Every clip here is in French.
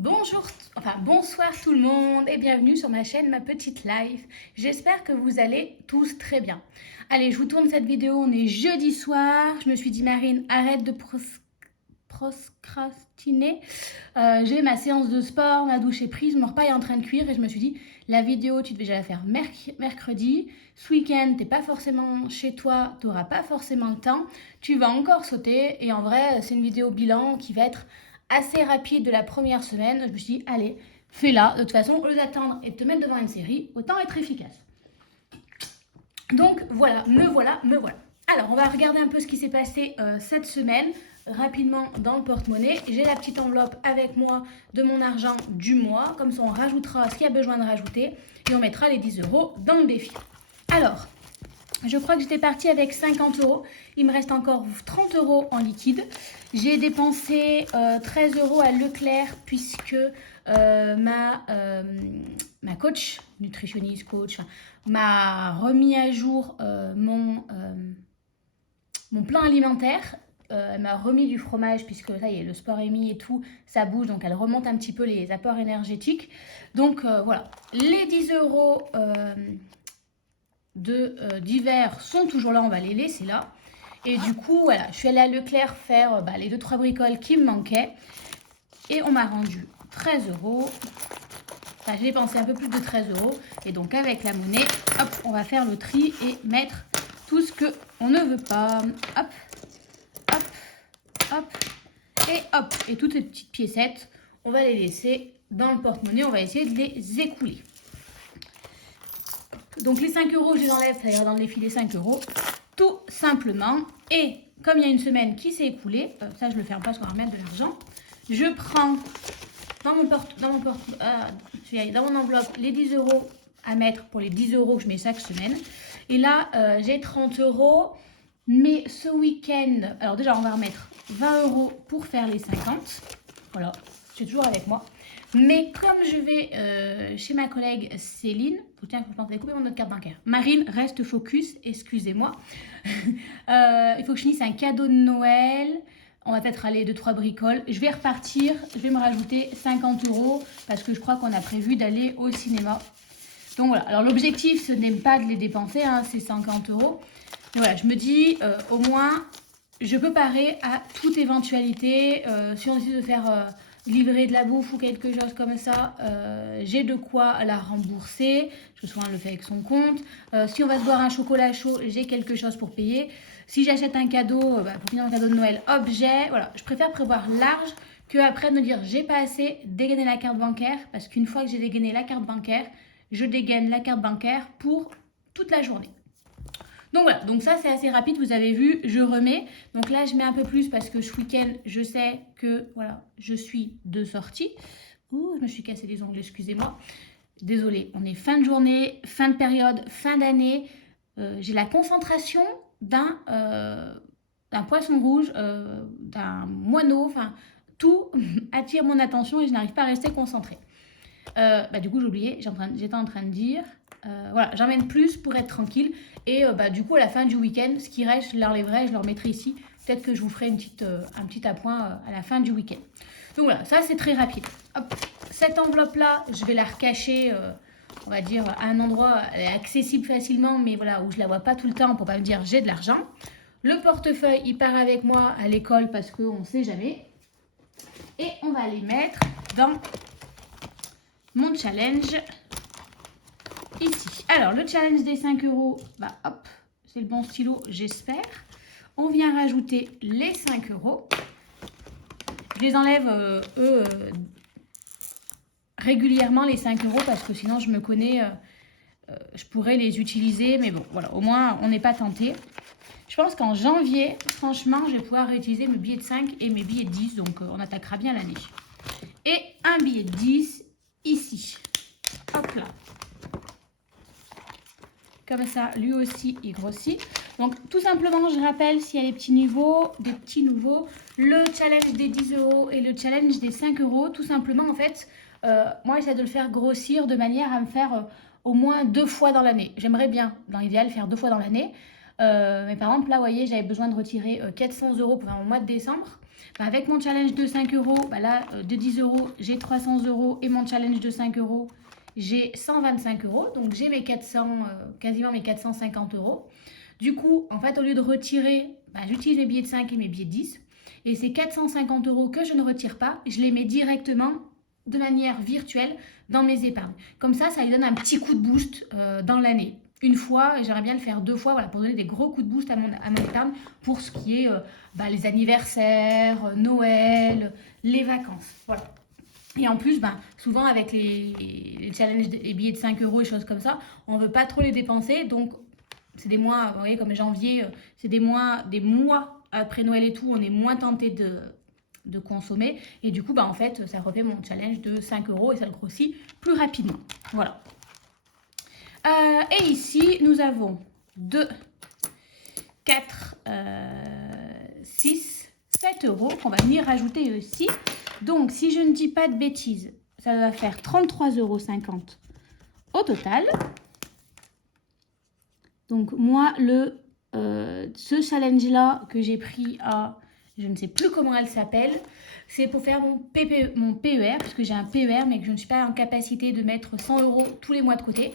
Bonsoir tout le monde et bienvenue sur ma chaîne Ma Petite Life. J'espère que vous allez tous très bien. Allez, je vous tourne cette vidéo, on est jeudi soir. Je me suis dit Marine, arrête de procrastiner. J'ai ma séance de sport, ma douche est prise, mon repas est en train de cuire et je me suis dit la vidéo, tu devais déjà la faire mercredi. Ce week-end, t'es pas forcément chez toi, t'auras pas forcément le temps. Tu vas encore sauter et en vrai, c'est une vidéo bilan qui va être assez rapide de la première semaine. Je me suis dit, allez, fais-la. De toute façon, au lieu d'attendre et de te mettre devant une série, autant être efficace. Donc voilà, me voilà. Alors, on va regarder un peu ce qui s'est passé cette semaine, rapidement dans le porte-monnaie. J'ai la petite enveloppe avec moi de mon argent du mois. Comme ça, on rajoutera ce qu'il y a besoin de rajouter et on mettra les 10 € dans le défi. Alors, je crois que j'étais partie avec 50 €. Il me reste encore 30 € en liquide. J'ai dépensé 13 € à Leclerc puisque ma coach, nutritionniste, coach, m'a remis à jour mon plan alimentaire. Elle m'a remis du fromage puisque ça y est, le sport est mis et tout, ça bouge, donc elle remonte un petit peu les apports énergétiques. Donc voilà, les 10 € d'hiver sont toujours là, on va les laisser là. Et du coup, voilà, je suis allée à Leclerc faire les 2-3 bricoles qui me manquaient. Et on m'a rendu 13 €. Enfin, j'ai dépensé un peu plus de 13 €. Et donc, avec la monnaie, hop, on va faire le tri et mettre tout ce qu'on ne veut pas. Hop, hop, hop, et hop. Et toutes ces petites piécettes, on va les laisser dans le porte-monnaie. On va essayer de les écouler. Donc, les 5 €, je les enlève, ça ira dans le défi des 5 €. Tout simplement. Et comme il y a une semaine qui s'est écoulée, ça je le ferme pas parce qu'on va remettre de l'argent, je prends dans mon enveloppe les 10 € à mettre pour les 10 € que je mets chaque semaine. Et là, j'ai 30 €. Mais ce week-end, alors déjà on va remettre 20 € pour faire les 50. Voilà, c'est toujours avec moi. Mais comme je vais chez ma collègue Céline, tiens, je pense que couper mon autre carte bancaire. Marine, reste focus, excusez-moi. Il faut que je finisse un cadeau de Noël. On va peut-être aller 2-3 bricoles. Je vais repartir, je vais me rajouter 50 € parce que je crois qu'on a prévu d'aller au cinéma. Donc voilà, alors l'objectif ce n'est pas de les dépenser, hein, c'est 50 €. Mais voilà, je me dis au moins je peux parer à toute éventualité. Si on décide de faire livrer de la bouffe ou quelque chose comme ça, j'ai de quoi la rembourser. Je souvent le fait avec son compte. Si on va se boire un chocolat chaud, j'ai quelque chose pour payer. Si j'achète un cadeau, pour finir un cadeau de Noël, objet, voilà, je préfère prévoir large que après me dire j'ai pas assez, dégainer la carte bancaire, parce qu'une fois que j'ai dégainé la carte bancaire, je dégaine la carte bancaire pour toute la journée. Donc voilà, donc ça c'est assez rapide, vous avez vu, je remets. Donc là je mets un peu plus parce que ce week-end je sais que voilà, je suis de sortie. Ouh, je me suis cassé les ongles, excusez-moi. Désolée, on est fin de journée, fin de période, fin d'année. J'ai la concentration d'un poisson rouge, d'un moineau, enfin tout attire mon attention et je n'arrive pas à rester concentrée. Du coup j'ai oublié, j'étais en train de dire, voilà, j'emmène plus pour être tranquille et du coup à la fin du week-end, ce qui reste, je l'enlèverai, je le remettrai ici. Peut-être que je vous ferai un petit appoint à la fin du week-end. Donc voilà, ça c'est très rapide. Hop, cette enveloppe là, je vais la recacher, on va dire à un endroit elle est accessible facilement, mais voilà, où je la vois pas tout le temps pour pas me dire j'ai de l'argent. Le portefeuille il part avec moi à l'école parce qu'on sait jamais. Et on va les mettre dans mon challenge ici. Alors le challenge des 5 €, hop, c'est le bon stylo j'espère. On vient rajouter les 5 €. Je les enlève régulièrement les 5 € parce que sinon je me connais, je pourrais les utiliser, mais bon voilà, au moins on n'est pas tenté. Je pense qu'en janvier, franchement, je vais pouvoir réutiliser mes billets de 5 et mes billets de 10, donc on attaquera bien l'année. Et un billet de 10 ici. Hop là. Comme ça, lui aussi, il grossit. Donc, tout simplement, je rappelle, s'il y a des petits nouveaux, le challenge des 10 € et le challenge des 5 €, tout simplement, en fait, moi, j'essaie de le faire grossir de manière à me faire au moins 2 fois dans l'année. J'aimerais bien, dans l'idéal, faire 2 fois dans l'année. Mais par exemple, là, vous voyez, j'avais besoin de retirer 400 € pour mon mois de décembre. Bah, avec mon challenge de 5 euros, bah là, de 10 euros, j'ai 300 euros. Et mon challenge de 5 euros, j'ai 125 euros. Donc, j'ai mes 400, quasiment mes 450 euros. Du coup, en fait, au lieu de retirer, bah, j'utilise mes billets de 5 et mes billets de 10. Et ces 450 euros que je ne retire pas, je les mets directement de manière virtuelle dans mes épargnes. Comme ça lui donne un petit coup de boost dans l'année. Une fois, et j'aimerais bien le faire 2 fois, voilà, pour donner des gros coups de boost à mon épargne pour ce qui est les anniversaires, Noël, les vacances. Voilà. Et en plus, souvent avec les challenges et billets de 5 euros et choses comme ça, on ne veut pas trop les dépenser. Donc, c'est des mois, vous voyez, comme janvier, c'est des mois après Noël et tout, on est moins tenté de consommer. Et du coup, en fait, ça refait mon challenge de 5 euros et ça le grossit plus rapidement. Voilà. Et ici, nous avons 2, 4, 6, 7 euros qu'on va venir rajouter aussi. Donc, si je ne dis pas de bêtises, ça va faire 33,50 euros au total. Donc, moi, ce challenge-là que j'ai pris à, je ne sais plus comment elle s'appelle, c'est pour faire mon PER, puisque j'ai un PER, mais que je ne suis pas en capacité de mettre 100 euros tous les mois de côté.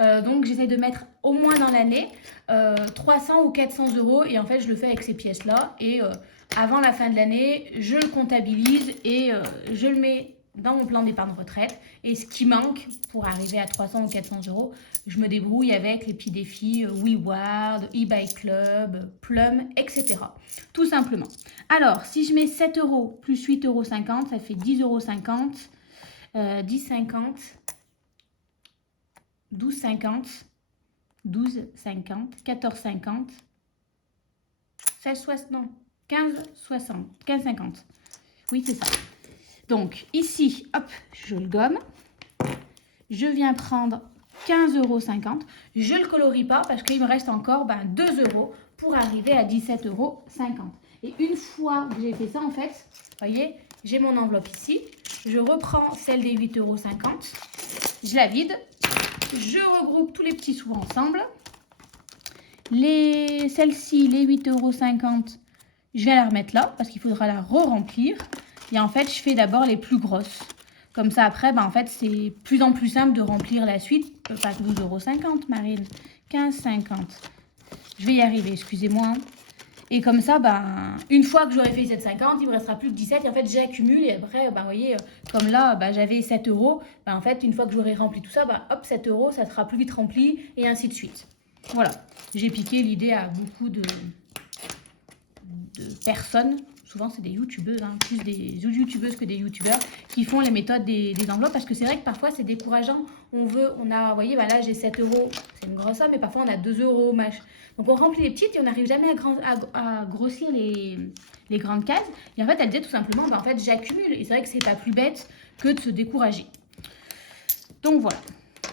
Donc, j'essaie de mettre au moins dans l'année 300 ou 400 euros. Et en fait, je le fais avec ces pièces-là. Et avant la fin de l'année, je le comptabilise et je le mets dans mon plan d'épargne retraite. Et ce qui manque pour arriver à 300 ou 400 euros, je me débrouille avec les petits défis WeWard, eBay Club, Plum, etc. Tout simplement. Alors, si je mets 7 euros plus 8,50 euros, ça fait 10,50 euros. 10,50, 12,50, 12,50, 14,50, 16,60, non, 15,60, 15,50. Oui, c'est ça. Donc, ici, hop, je le gomme. Je viens prendre 15,50 euros. Je ne le colorie pas parce qu'il me reste encore 2 euros pour arriver à 17,50 euros. Et une fois que j'ai fait ça, en fait, vous voyez, j'ai mon enveloppe ici. Je reprends celle des 8,50 euros. Je la vide. Je regroupe tous les petits sous ensemble. Celle-ci, les 8,50 euros, je vais la remettre là parce qu'il faudra la re-remplir. Et en fait, je fais d'abord les plus grosses. Comme ça, après, en fait, c'est plus en plus simple de remplir la suite. Pas 12,50 euros, Marine. 15,50. Je vais y arriver, excusez-moi. Et comme ça, une fois que j'aurai fait 7,50, il me restera plus que 17. Et en fait, j'accumule. Et après, vous voyez, comme là, j'avais 7 euros. En fait, une fois que j'aurai rempli tout ça, hop, 7 euros, ça sera plus vite rempli. Et ainsi de suite. Voilà. J'ai piqué l'idée à beaucoup de personnes. Souvent, c'est des youtubeuses, plus des youtubeuses que des youtubeurs qui font les méthodes des enveloppes. Parce que c'est vrai que parfois, c'est décourageant. Vous voyez, là, j'ai 7 euros. C'est une grosse somme, mais parfois, on a 2 euros. Donc, on remplit les petites et on n'arrive jamais à grossir les grandes cases. Et en fait, elle disait tout simplement, en fait, j'accumule. Et c'est vrai que c'est pas plus bête que de se décourager. Donc, voilà.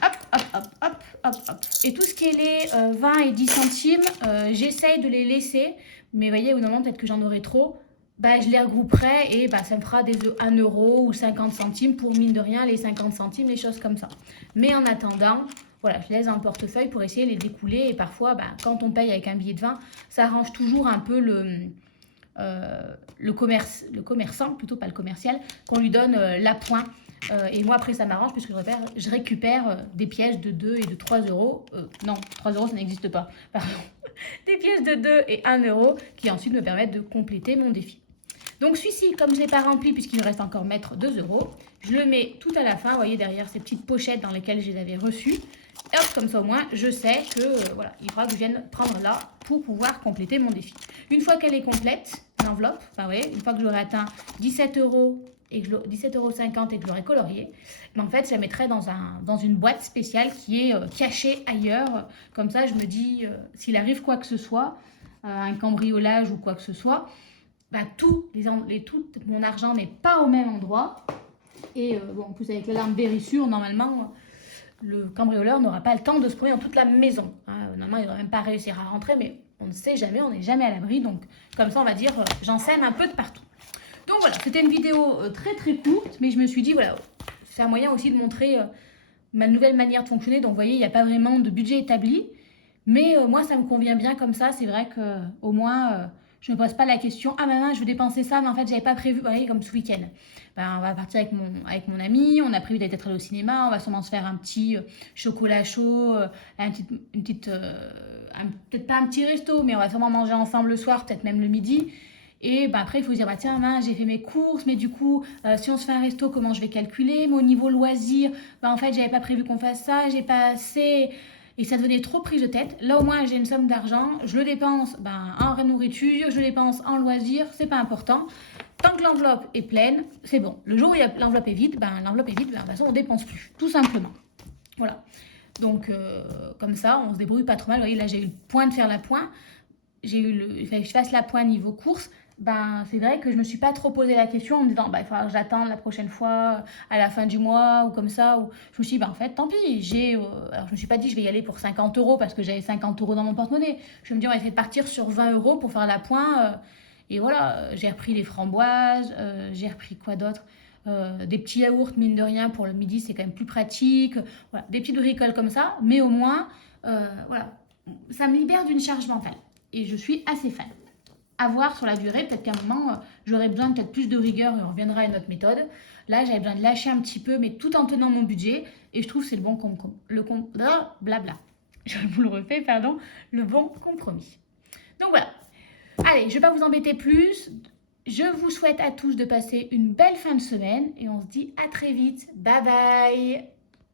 Hop, hop, hop, hop, hop, hop. Et tout ce qui est les 20 et 10 centimes, j'essaye de les laisser. Mais vous voyez, au moment, peut-être que j'en aurai trop. Je les regrouperai et ça me fera des 1 euro ou 50 centimes pour, mine de rien, les 50 centimes, les choses comme ça. Mais en attendant, voilà, je laisse dans le portefeuille pour essayer de les découler. Et parfois, quand on paye avec un billet de 20, ça arrange toujours un peu le commerçant, plutôt pas le commercial, qu'on lui donne l'appoint. Et moi, après, ça m'arrange puisque je récupère des pièces de 2 et de 3 euros. Non, 3 euros, ça n'existe pas. Pardon. Des pièces de 2 et 1 euro qui ensuite me permettent de compléter mon défi. Donc celui-ci, comme je ne l'ai pas rempli puisqu'il me reste encore mettre 2 euros, je le mets tout à la fin, vous voyez, derrière ces petites pochettes dans lesquelles je les avais reçues. Et hop, comme ça au moins, je sais que voilà, il faudra que je vienne prendre là pour pouvoir compléter mon défi. Une fois qu'elle est complète, l'enveloppe, vous voyez, une fois que j'aurai atteint 17 euros et 17,50 euros et que je l'aurai colorié, en fait, je la mettrai dans une boîte spéciale qui est cachée ailleurs. Comme ça, je me dis, s'il arrive quoi que ce soit, un cambriolage ou quoi que ce soit, tout mon argent n'est pas au même endroit. Et en plus, avec l'alarme Vérissure, normalement, le cambrioleur n'aura pas le temps de se promener dans toute la maison. Normalement, il ne va même pas réussir à rentrer, mais on ne sait jamais, on n'est jamais à l'abri. Donc, comme ça, on va dire, j'en sème un peu de partout. Donc voilà, c'était une vidéo très très courte, mais je me suis dit, voilà, c'est un moyen aussi de montrer ma nouvelle manière de fonctionner. Donc vous voyez, il n'y a pas vraiment de budget établi, mais moi ça me convient bien comme ça. C'est vrai qu'au moins Je me pose pas la question, ah maman, je veux dépenser ça, mais en fait, j'avais pas prévu. Vous voyez, comme ce week-end. Ben, on va partir avec mon ami, on a prévu d'être allé au cinéma, on va sûrement se faire un petit chocolat chaud, peut-être pas un petit resto, mais on va sûrement manger ensemble le soir, peut-être même le midi. Et ben après, il faut se dire, bah, tiens, maman, j'ai fait mes courses, mais du coup, si on se fait un resto, comment je vais calculer? Mais au niveau loisir, ben, en fait, j'avais pas prévu qu'on fasse ça, j'ai pas assez. Et ça devenait trop prise de tête. Là, au moins, j'ai une somme d'argent, je le dépense en nourriture, je le dépense en loisirs, c'est pas important. Tant que l'enveloppe est pleine, c'est bon. Le jour où l'enveloppe est vide, de toute façon, on dépense plus, tout simplement. Voilà. Donc, comme ça, on se débrouille pas trop mal. Vous voyez, là, j'ai eu le point de faire la pointe. Il fallait que je fasse la pointe niveau course. Ben, c'est vrai que je me suis pas trop posé la question en me disant, il faudra que j'attende la prochaine fois, à la fin du mois, ou comme ça. Ou... Je me suis dit, en fait, tant pis. Alors, je me suis pas dit, je vais y aller pour 50 euros parce que j'avais 50 euros dans mon porte-monnaie. Je me dis, on va essayer de partir sur 20 euros pour faire la pointe. Et voilà, j'ai repris les framboises, j'ai repris quoi d'autre, des petits yaourts, mine de rien, pour le midi, c'est quand même plus pratique. Voilà, des petites bricoles comme ça, mais au moins, voilà, ça me libère d'une charge mentale. Et je suis assez fan. À voir sur la durée, peut-être qu'à un moment, j'aurais besoin peut-être plus de rigueur et on reviendra à une autre méthode. Là, j'avais besoin de lâcher un petit peu, mais tout en tenant mon budget. Et je trouve que c'est le bon blabla. Je vous le refais, pardon, le bon compromis. Donc voilà. Allez, je ne vais pas vous embêter plus. Je vous souhaite à tous de passer une belle fin de semaine et on se dit à très vite. Bye bye!